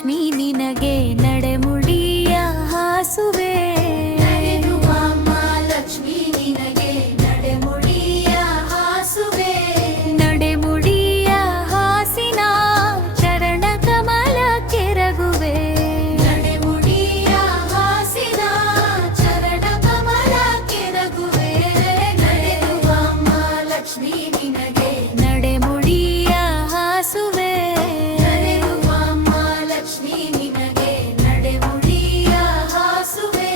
ಲಕ್ಷ್ಮೀ ನಿನಗೆ ನಡೆಮುಡಿಯ ಹಾಸುವೆ. ನಡೆಯುವ ಲಕ್ಷ್ಮೀ ನಿನಗೆ ನಡೆಮುಡಿಯ ಹಾಸುವೆ. ನಡೆಮುಡಿಯ ಹಾಸಿನ ಚರಣ ಕಮಲ ಕೆರಗುವೆ. ನಡೆಮುಡಿಯ ಹಾಸಿನ ಚರಣ ಕಮಲ ಕೆರಗುವೆ. ನಡೆಯುವ ಲಕ್ಷ್ಮೀ ನಿನಗೆ ನಡೆಮುಡಿಯ ಹಾಸುವೆ. ನಡೆಯುವ ಲಕ್ಷ್ಮೀ ನಿನಗೆ ನಡೆಮುಡಿಯ ಹಾಸುವೆ.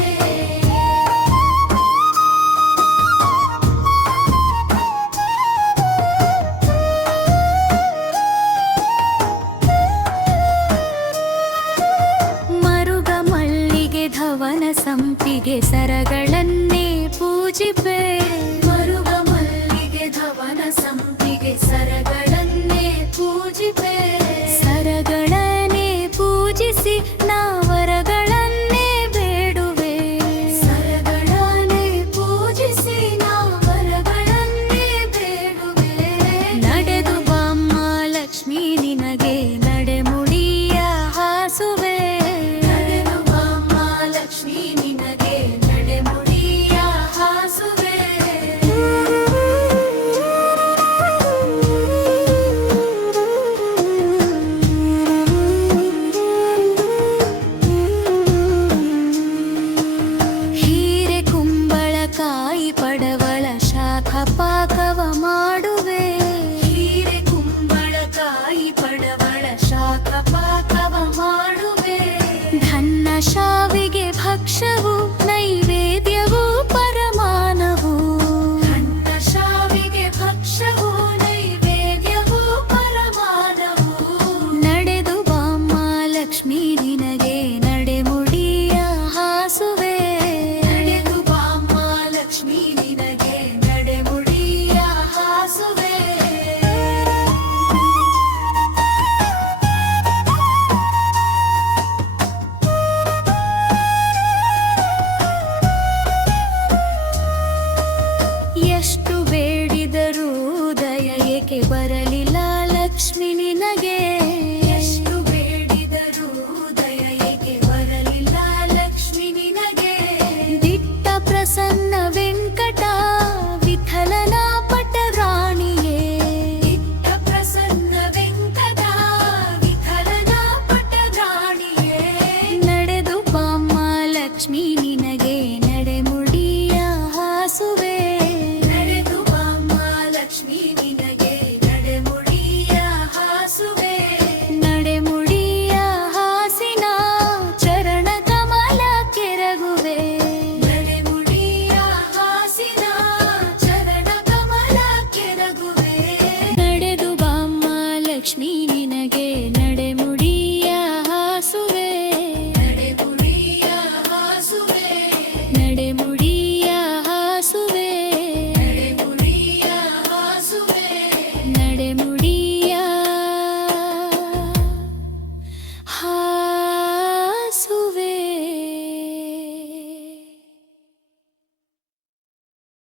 ಮರುಗ ಮಲ್ಲಿಗೆ ಧವನ ಸಂಪಿಗೆ ಸರಗಳನ್ನೇ ಪೂಜಿಪೆ. ಮರುಗ ಮಲ್ಲಿಗೆ ಧವನ ಸಂಪಿಗೆ ಸರಗಳನ್ನೇ ಪೂಜಿಪೆ. ಸರಗಳನ್ನೇ ಪೂಜಿಸಿ ನಾವರಗಳನ್ನೇ ಬೇಡುವೆ. ಸರಗಳನ್ನೇ ಪೂಜಿಸಿ ನಾವರಗಳನ್ನೇ ಬೇಡುವೆ. ನಡೆದು ಬಾಮ್ಮ ಲಕ್ಷ್ಮೀ ನಿನಗೆ ನಡೆಮುಡಿಯ ಹಾಸುವೆ. ನಡೆಯುವ ಲಕ್ಷ್ಮೀ ನಿನಗೆ ನಡೆಮುಡಿಯ ಹಾಸುವೆ. ಹೀರೆ ಕುಂಬಳಕಾಯಿ ಪಡವಳ ಶಾಖ ಪಾಕವ ಮಾಡುವೆ. ಹೀರೆ ಕುಂಬಳಕಾಯಿ ಪಡವಳ ಶಾಖ ಪಾಕವ ಮಾಡುವೆ. ಧನ್ನ ಶಾವಿಗೆ ಭಕ್ಷವು ನೈವೇದ್ಯವು ಪರಮಾನವು. ಅನ್ನ ಶಾವಿಗೆ ಭಕ್ಷವು ನೈವೇದ್ಯವು ಪರಮಾನವು. ನಡೆದು ಬಾಮ್ಮ ಲಕ್ಷ್ಮೀ ನಿನಗೆ ನಡೆಮುಡಿಯ ಹಾಸುವೆ. ನಡೆದು ಬಾಮ್ಮ ಲಕ್ಷ್ಮೀ ನಿನಗೆ ನಡೆಮುಡಿಯ ಹಾಸುವೆ. ಎಷ್ಟು ಬೇಡಿದರೂ ದಯ ಏಕೆ ಬರಲಿಲ್ಲ ಲಕ್ಷ್ಮಿ ನಿನಗೆ. ಎಷ್ಟು ಬೇಡಿದರೂ ದಯ ಏಕೆ ಬರಲಿಲ್ಲ ಲಕ್ಷ್ಮಿ ನಿನಗೆ. ದಿಟ್ಟ ಪ್ರಸನ್ನ ವೆಂಕಟ ವಿಠಲನ ಪಟರಾಣಿಯೇ. ಇಟ್ಟ ಪ್ರಸನ್ನ ವೆಂಕಟ ವಿಠಲನ ಪಟ್ಟರಾಣಿಯೇ. ನಡೆದು ಬಾಮ್ಮ ಲಕ್ಷ್ಮೀ ನಿನಗೆ ನಡೆಮುಡಿಯ ಹಾಸುವೆ. ನಡೆದು ಬಾಮ್ಮ ಲಕ್ಷ್ಮೀ ನಿನಗೆ ನಡೆಮುಡಿಯ ಹಾಸುವೆ. ನಡೆಮುಡಿಯ ಹಾಸಿನ ಚರಣ ಕಮಲ ಕೆರಗುವೆ. ನಡೆಮುಡಿಯ ಹಾಸಿನ ಚರಣ ಕಮಲ ಕೆರಗುವೆ. ನಡೆದು ಬಾಮ್ಮ ಲಕ್ಷ್ಮೀ ನಿನಗೆ ನಡೆಮುಡಿಯ ಹಾಸುವೆ. ನಡೆಮುಡಿಯ ಹಾಸುವೆ. ನಡೆಮುಡಿಯ ಹಾಸುವೆ. ನಡೆಮುಡಿಯ ಹಾಸುವೆ. ನಡೆ